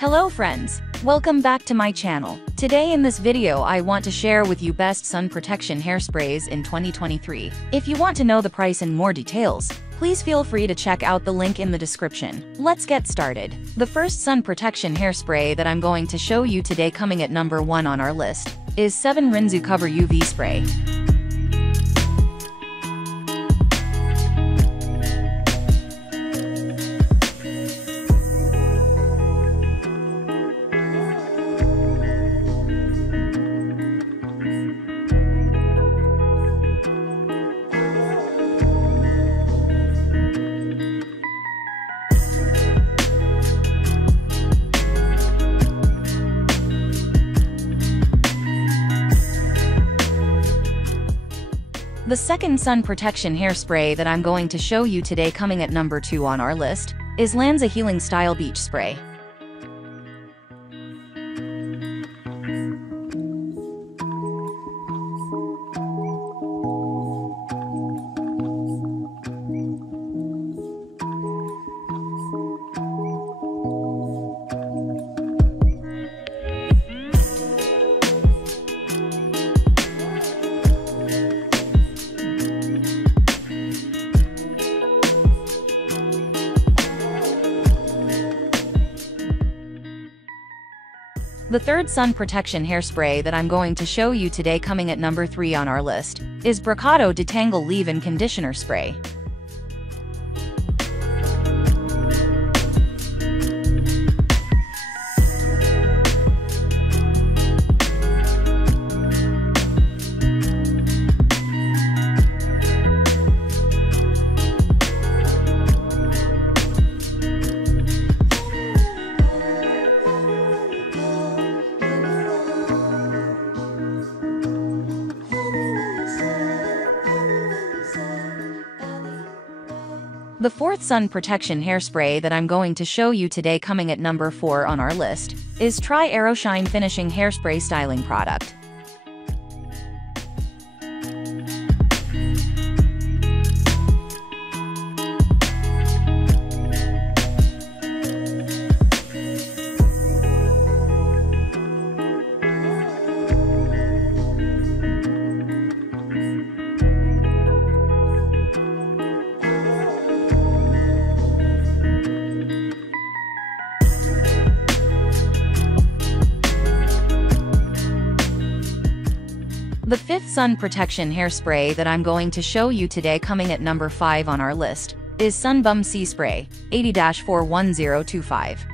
Hello friends, welcome back to my channel. Today in this video I want to share with you best sun protection hairsprays in 2023. If you want to know the price and more details, please feel free to check out the link in the description. Let's get started. The first sun protection hairspray that I'm going to show you today, coming at number 1 on our list, is 7 Rinzu Cover UV Spray. The second sun protection hairspray that I'm going to show you today, coming at number 2 on our list, is Lanza Healing Style Beach Spray. The third sun protection hairspray that I'm going to show you today, coming at number 3 on our list, is Bricado Detangle Leave-In Conditioner Spray. The fourth sun protection hairspray that I'm going to show you today, coming at number 4 on our list, is Tri Aero Shine Finishing Hairspray Styling Product. The fifth sun protection hairspray that I'm going to show you today, coming at number 5 on our list, is Sun Bum Sea Spray 80-41025.